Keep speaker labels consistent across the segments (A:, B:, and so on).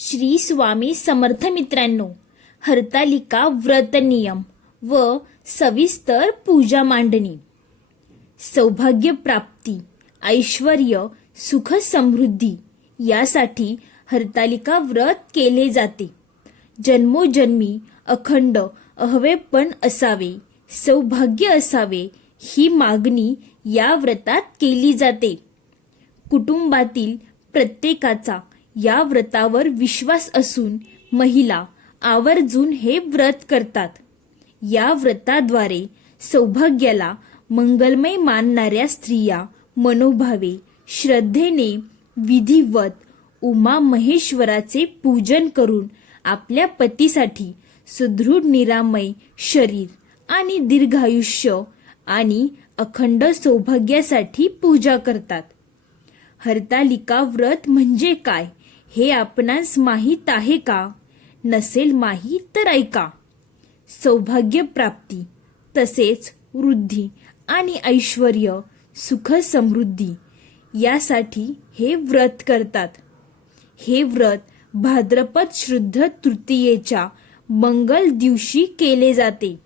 A: श्री स्वामी समर्थ मित्रांनो हरतालिका व्रत नियम व सविस्तर पूजा मांडणी. सौभाग्य प्राप्ती ऐश्वर सुख समृद्धी यासाठी हरतालिका व्रत केले जाते. जन्मोजन्मी अखंड अहवेपण असावे सौभाग्य असावे ही मागणी या व्रतात केली जाते. कुटुंबातील प्रत्येकाचा या व्रतावर विश्वास असून महिला आवर्जून हे व्रत करतात. या व्रताद्वारे सौभाग्याला मंगलमय मानणाऱ्या स्त्रिया मनोभावे श्रद्धेने विधिवत उमा महेश्वराचे पूजन करून आपल्या पतीसाठी सुदृढ निरामय शरीर आणि दीर्घायुष्य आणि अखंड सौभाग्यासाठी पूजा करतात. हरतालिका व्रत म्हणजे काय? हे आपणास माहीत आहे का? नसेल माहीत तर ऐका. सौभाग्य प्राप्ती तसेच वृद्धी आणि ऐश्वर सुख समृद्धी यासाठी हे व्रत करतात. हे व्रत भाद्रपद शुद्ध तृतीयेच्या मंगल दिवशी केले जाते.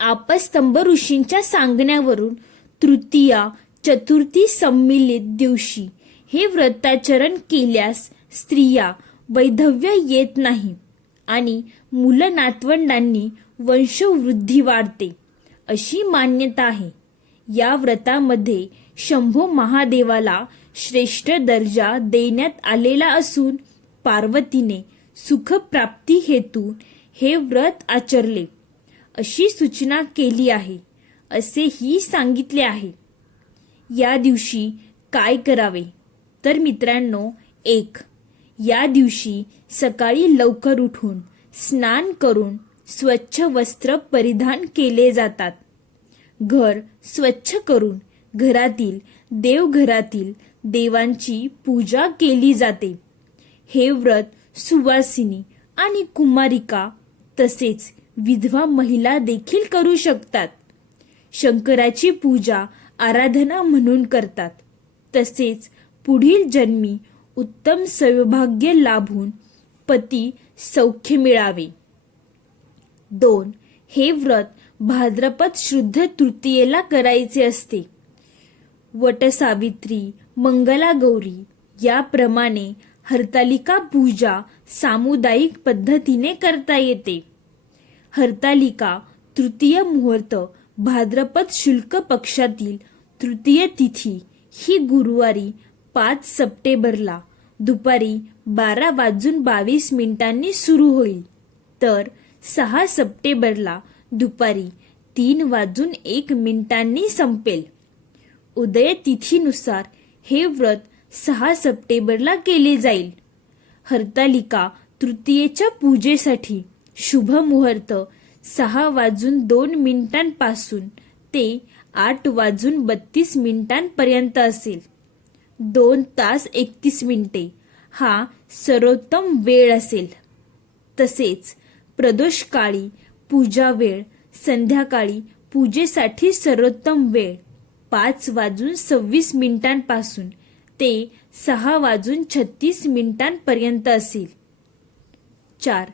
A: आपस्तंभ ऋषींच्या सांगण्यावरून तृतीया चतुर्थी संमिलित दिवशी हे व्रताचरण केल्यास स्त्रिया वैधव्य येत नाही आणि मुलं नातवंडांनी वंशवृद्धी वाढते. अशी मान्यता आहे. या व्रतामध्ये शंभो महादेवाला श्रेष्ठ दर्जा देण्यात आलेला असून पार्वतीने सुखप्राप्ती हेतू हे व्रत आचरले. अशी सूचना केली आहे असेही सांगितले आहे. या दिवशी काय करावे? तर मित्रांनो एक या दिवशी सकाळी लवकर उठून स्नान करून स्वच्छ वस्त्र परिधान केले जातात. घर स्वच्छ करून घरातील देवघरातील देवांची पूजा केली जाते. हे व्रत सुवासिनी आणि कुमारिका तसेच विधवा महिला देखील करू शकतात. शंकराची पूजा आराधना म्हणून करतात. तसेच पुढील जन्मी उत्तम सौभाग्य लाभून पती सौख्य मिळावे. दोन हे व्रत भाद्रपद शुद्ध तृतीयेला करायचे असते. वटसावित्री मंगलागौरी याप्रमाणे हरतालिका पूजा सामुदायिक पद्धतीने करता येते. हरतालिका तृतीय मुहूर्त भाद्रपद शुल्क पक्षातील तृतीय तिथी ही गुरुवारी पाच सप्टेंबरला. दुपारी बारा वाजून बावीस मिनिटांनी सुरू होईल. तर सहा सप्टेंबरला दुपारी तीन वाजून एक मिनिटांनी संपेल. उदय तिथीनुसार हे व्रत सहा सप्टेंबरला केले जाईल. हरतालिका तृतीयेच्या पूजेसाठी शुभ मुहूर्त सहा वाजून दोन मिनिटांपासून ते आठ वाजून बत्तीस मिनिटांपर्यंत असेल. दोन तास एकतीस मिनिटे. हा सर्वोत्तम वेळ असेल. तसेच प्रदोष काळी पूजा वेळ संध्याकाळी पूजेसाठी सर्वोत्तम वेळ. पाच वाजून सव्वीस मिनिटांपासून ते सहा वाजून छत्तीस मिनिटांपर्यंत असेल. चार.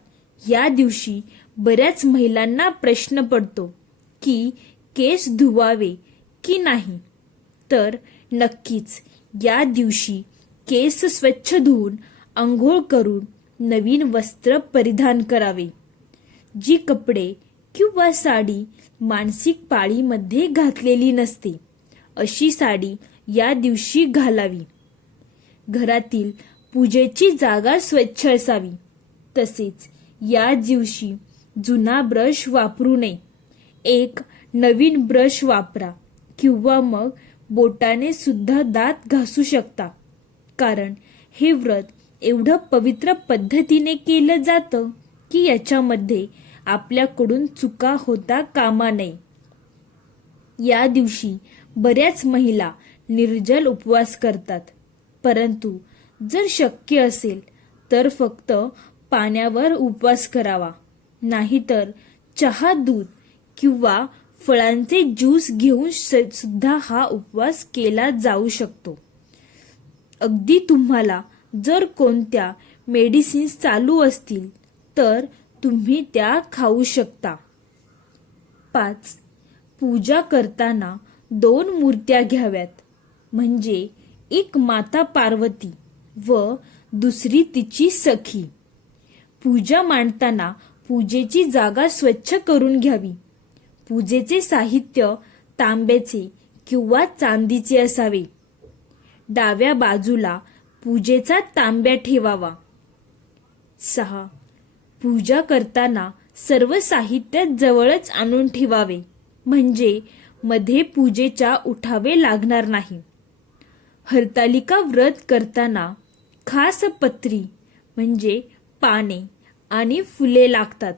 A: या दिवशी बऱ्याच महिलांना प्रश्न पडतो की केस धुवावे की नाही? तर नक्कीच या दिवशी केस स्वच्छ धुवून आंघोळ करून नवीन वस्त्र परिधान करावे. जी कपडे किंवा साडी मानसिक पाळीमध्ये घातलेली नसते अशी साडी या दिवशी घालावी. घरातील पूजेची जागा स्वच्छ असावी. तसेच या दिवशी जुना ब्रश वापरू नये. एक नवीन ब्रश वापरा किंवा मग बोटाने सुद्धा दात घासू शकता. कारण हे व्रत एवढं पवित्र पद्धतीने केलं जातं की याच्यामध्ये आपल्याकडून चुका होता कामा नये. या दिवशी बऱ्याच महिला निर्जल उपवास करतात. परंतु जर शक्य असेल तर फक्त पाण्यावर उपवास करावा. नाहीतर चहा दूध किंवा फळांचे ज्यूस घेऊन स- सुद्धा हा उपवास केला जाऊ शकतो. अगदी तुम्हाला जर कोणत्या मेडिसिन्स चालू असतील तर तुम्ही त्या खाऊ शकता. पाच. पूजा करताना दोन मूर्त्या घ्याव्यात. म्हणजे एक माता पार्वती व दुसरी तिची सखी. पूजा मांडताना पूजेची जागा स्वच्छ करून घ्यावी. पूजेचे साहित्य तांब्याचे किंवा चांदीचे असावे. डाव्या बाजूला पूजेचा तांब्या ठेवावा. सहा. पूजा करताना सर्व साहित्य जवळच आणून ठेवावे. म्हणजे मध्ये पूजेच्या उठावे लागणार नाही. हरतालिका व्रत करताना खास पत्री म्हणजे पाने आणि फुले लागतात.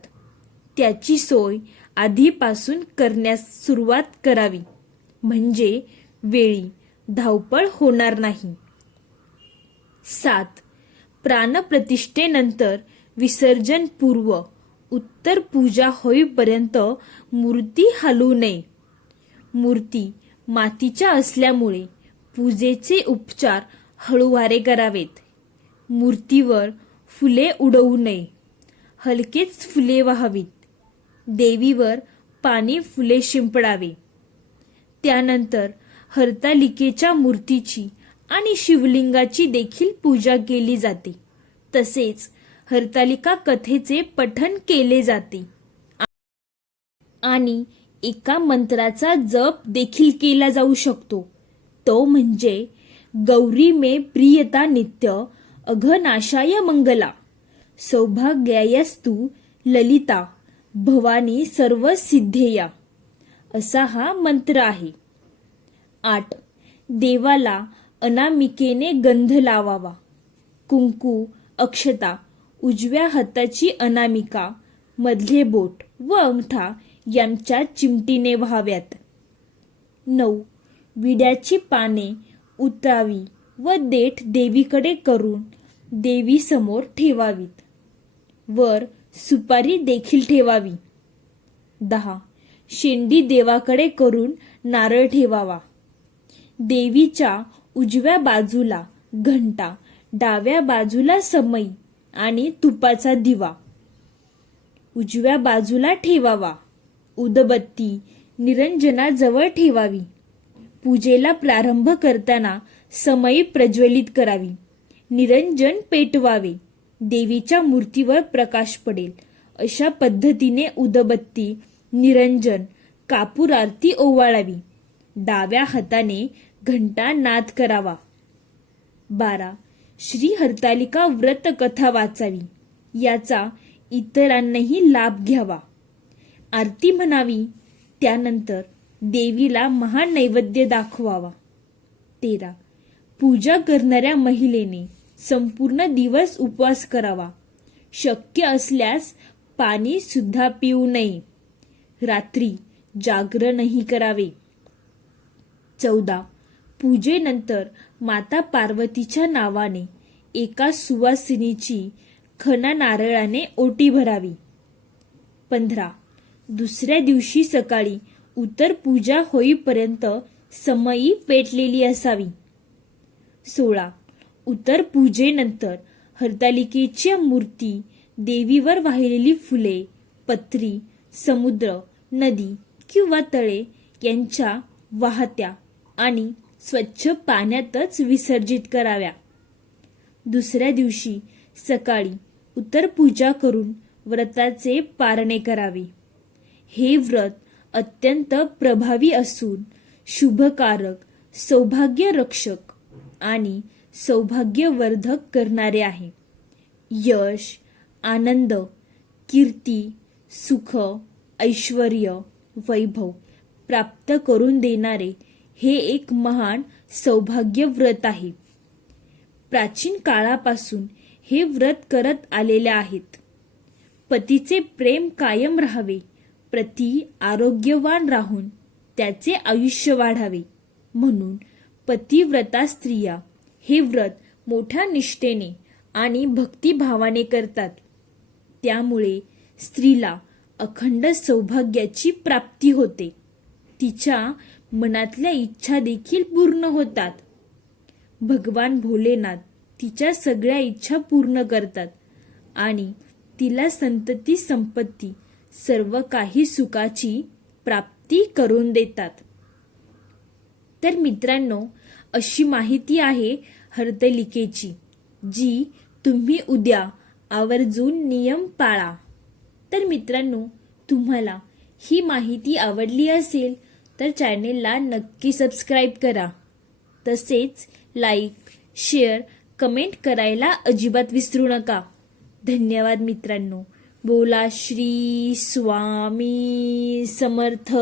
A: त्याची सोय आधीपासून करण्यास सुरुवात करावी. म्हणजे वेळी धावपळ होणार नाही. सात. प्राणप्रतिष्ठेनंतर विसर्जन पूर्व उत्तर पूजा होईपर्यंत मूर्ती हलवू नये. मूर्ती मातीच्या असल्यामुळे पूजेचे उपचार हळूवारे करावेत. मूर्तीवर फुले उडवू नये. हलकेच फुले वाहावीत. देवीवर पाणी फुले शिंपडावे. त्यानंतर हरतालिकेच्या मूर्तीची आणि शिवलिंगाची देखील पूजा केली जाते. तसेच हरतालिका कथेचे पठन केले जाते. आणि एका मंत्राचा जप देखील केला जाऊ शकतो. तो म्हणजे गौरी मे प्रियता नित्य अघनाशाय मंगला सौभाग्यायस्तू ललिता. भवानी सर्व सिद्धेया असा हा मंत्र आहे. आठ. देवाला अनामिकेने गंध लावावा. कुंकू अक्षता उजव्या हाताची अनामिका मधले बोट व अंगठा यांच्या चिमटीने व्हाव्यात. नऊ. विड्याची पाने उतरावी व देठ देवीकडे करून देवीसमोर ठेवावीत. वर सुपारी देखील ठेवावी. दहा. शेंडी देवाकडे करून नारळ ठेवावा. देवीच्या उजव्या बाजूला घंटा डाव्या बाजूला समई आणि तुपाचा दिवा. उजव्या बाजूला ठेवावा. उदबत्ती निरंजनाजवळ ठेवावी. पूजेला प्रारंभ करताना समई प्रज्वलित करावी. निरंजन पेटवावे. देवीच्या मूर्तीवर प्रकाश पडेल. अशा पद्धतीने उदबत्ती निरंजन कापूर आरती ओवाळावी. डाव्या हाताने घंटा नाद करावा. बारा. श्री हरतालिका व्रत कथा वाचावी. याचा इतरांनाही लाभ घ्यावा. आरती म्हणावी त्यानंतर देवीला महानैवेद्य दाखवावा. तेरा. पूजा करणाऱ्या महिलेने संपूर्ण दिवस उपवास करावा. शक्य असल्यास पाणी सुद्धा पिऊ नये. रात्री जागरणही करावे. चौदा. पूजेनंतर माता पार्वतीच्या नावाने एका सुवासिनीची खना नारळाने ओटी भरावी. पंधरा. दुसऱ्या दिवशी सकाळी उत्तर पूजा होईपर्यंत समयी पेटलेली असावी. सोळा. उत्तर पूजेनंतर हरतालिकेच्या मूर्ती देवीवर वाहिलेली फुले पत्री समुद्र नदी किंवा तळे यांच्या वाहत्या आणि स्वच्छ पाण्यातच विसर्जित कराव्या. दुसऱ्या दिवशी सकाळी उत्तर पूजा करून व्रताचे पारणे करावे. हे व्रत अत्यंत प्रभावी असून शुभकारक सौभाग्य रक्षक आणि सौभाग्यवर्धक करणारे आहे. यश आनंद कीर्ती सुख ऐश्वर वैभव प्राप्त करून देणारे हे एक महान सौभाग्य व्रत आहे. प्राचीन काळापासून हे व्रत करत आलेले आहेत. पतीचे प्रेम कायम राहावे प्रती आरोग्यवान राहून त्याचे आयुष्य वाढावे. म्हणून पतिव्रता स्त्रिया हे व्रत मोठ्या निष्ठेने आणि भक्तिभावाने करतात. त्यामुळे स्त्रीला अखंड सौभाग्याची प्राप्ती होते. तिच्या मनातल्या इच्छा देखील पूर्ण होतात. भगवान भोलेनाथ तिच्या सगळ्या इच्छा पूर्ण करतात आणि तिला संतती संपत्ती सर्व काही सुखाची प्राप्ती करून देतात. तर मित्रांनो अशी माहिती आहे हरतालिकेची जी तुम्ही उद्या आवर्जून नियम पाळा. तर मित्रांनो तुम्हाला ही माहिती आवडली असेल तर चॅनेलला नक्की सबस्क्राईब करा. तसेच लाईक शेअर कमेंट करायला अजिबात विसरू नका. धन्यवाद मित्रांनो. बोला श्री स्वामी समर्थ.